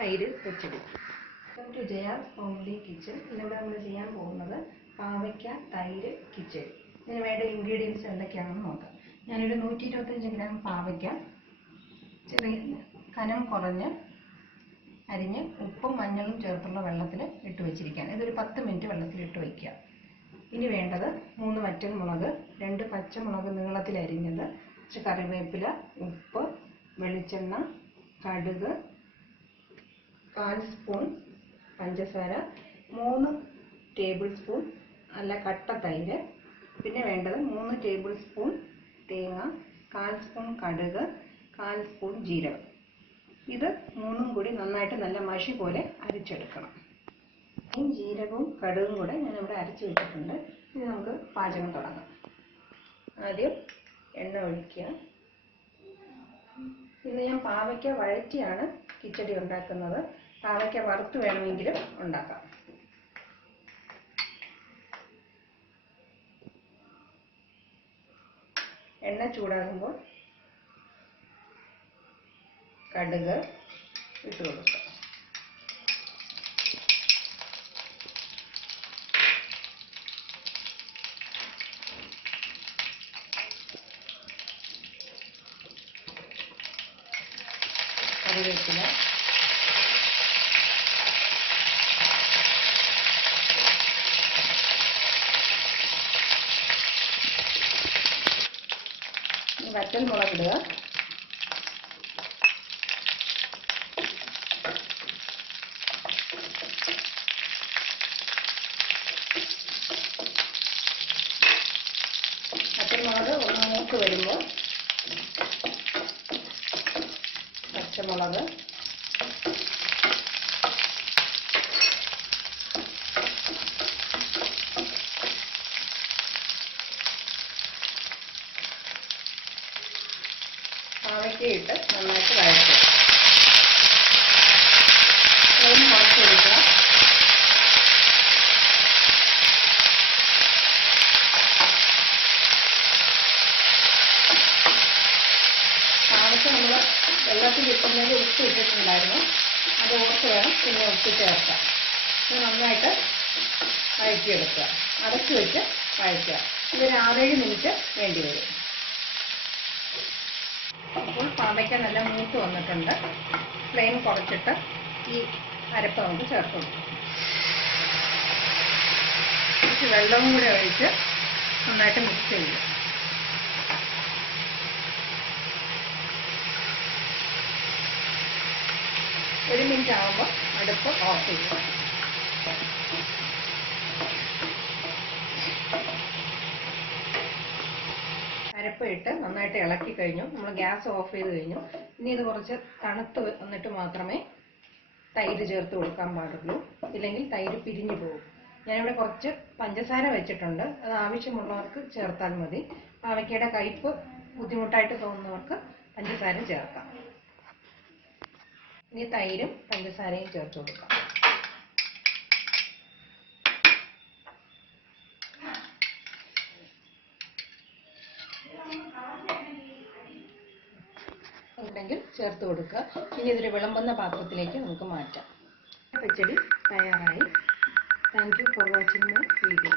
തൈര് പച്ചടി. Welcome to Jaya's homely kitchen. ഇന്നിവിടെ നമ്മൾ ചെയ്യാൻ പോകുന്നത് പാവയ്ക്ക തൈര് കിച്ചടി. ഇതിന് വേണ്ട ഇൻഗ്രീഡിയൻസ് എന്തൊക്കെയാണെന്ന് നോക്കാം. ഞാനൊരു 125 ഗ്രാം പാവയ്ക്ക ചെറിയ കനം കുറഞ്ഞ് അരിഞ്ഞ് ഉപ്പും മഞ്ഞളും ചേർത്തുള്ള വെള്ളത്തിൽ ഇട്ട് വെച്ചിരിക്കുകയാണ്. ഇതൊരു 10 മിനിറ്റ് വെള്ളത്തിൽ ഇട്ട് വയ്ക്കുക. ഇനി വേണ്ടത് 3 വറ്റൽമുളക്, 2 പച്ചമുളക് നീളത്തിൽ അരിഞ്ഞത്, കുറച്ച് കറിവേപ്പില, ഉപ്പ്, വെളിച്ചെണ്ണ, കടുക്, 1/4 സ്പൂൺ പഞ്ചസാര, 3 ടേബിൾ സ്പൂൺ നല്ല കട്ട തൈര്, പിന്നെ വേണ്ടത് 3 ടേബിൾ സ്പൂൺ തേങ്ങ, 1/4 സ്പൂൺ കടുക്, 1/4 സ്പൂൺ ജീരകം. ഇത് മൂന്നും കൂടി നന്നായിട്ട് നല്ല മഷി പോലെ അരച്ചെടുക്കണം. ഈ ജീരകവും കടുകും കൂടെ ഞാനിവിടെ അരച്ച് വെച്ചിട്ടുണ്ട്. ഇത് നമുക്ക് പാചകം തുടങ്ങാം. ആദ്യം എണ്ണ ഒഴിക്കുക. ഇന്ന് ഞാൻ പാവയ്ക്ക വഴറ്റിയാണ് കിച്ചടി ഉണ്ടാക്കുന്നത്. പാവയ്ക്ക വറുത്ത് വേണമെങ്കിലും ഉണ്ടാക്കാം. എണ്ണ ചൂടാകുമ്പോൾ കടുക് ഇട്ട് കൊടുക്കുക. കറിവേപ്പില, വറ്റൽമുളക് ഇടുക. വറ്റൽമുളക് ഒന്ന് മൂത്ത് വരുമ്പോൾ പച്ചമുളക്, പാവയ്ക്കയിട്ട് നന്നായിട്ട് വഴറ്റുക. ഫ്ലെയിം കുറച്ചെടുക്കുക. പാവയ്ക്ക നമ്മൾ വെള്ളത്തിൽ ഇട്ടുന്നത് ഉപ്പ് ഇട്ടിട്ടുണ്ടായിരുന്നു. അത് ഓർത്ത് വേണം പിന്നെ ഉപ്പ് ചേർക്കാം. ഇത് നന്നായിട്ട് വഴറ്റിയെടുക്കുക. അടച്ചു വെച്ച് വഴറ്റുക. ഇതൊരു 6-7 മിനിറ്റ് വേണ്ടി വരും. അപ്പോൾ പാവയ്ക്ക നല്ല മൂത്ത് വന്നിട്ടുണ്ട്. ഫ്ലെയിം കുറച്ചിട്ട് ഈ അരപ്പ് നമുക്ക് ചേർത്ത് കൊടുക്കും. കുറച്ച് വെള്ളവും കൂടെ ഒഴിച്ച് നന്നായിട്ട് മിക്സ് ചെയ്യുക. ഒരു മിനിറ്റ് ആകുമ്പോൾ അടുപ്പ് ഓഫ് ചെയ്യുക. അരപ്പ് ഇട്ട് നന്നായിട്ട് ഇളക്കി കഴിഞ്ഞു. നമ്മൾ ഗ്യാസ് ഓഫ് ചെയ്ത് കഴിഞ്ഞു. ഇനി ഇത് കുറച്ച് തണുത്ത് വന്നിട്ട് മാത്രമേ തൈര് ചേർത്ത് കൊടുക്കാൻ പാടുള്ളൂ. ഇല്ലെങ്കിൽ തൈര് പിരിഞ്ഞു പോകും. ഞാനിവിടെ കുറച്ച് പഞ്ചസാര വെച്ചിട്ടുണ്ട്. അത് ആവശ്യമുള്ളവർക്ക് ചേർത്താൽ മതി. പാവയ്ക്കയുടെ കയ്പ്പ് ബുദ്ധിമുട്ടായിട്ട് തോന്നുന്നവർക്ക് പഞ്ചസാര ചേർക്കാം. ഇനി തൈരും പഞ്ചസാരയും ചേർത്ത് കൊടുക്കാം. ഉണ്ടെങ്കിൽ ചേർത്ത് കൊടുക്കുക. ഇനി ഇതൊരു വിളമ്പുന്ന പാത്രത്തിലേക്ക് നമുക്ക് മാറ്റാം. പച്ചടി തയ്യാറായി. Thank you for watching my video.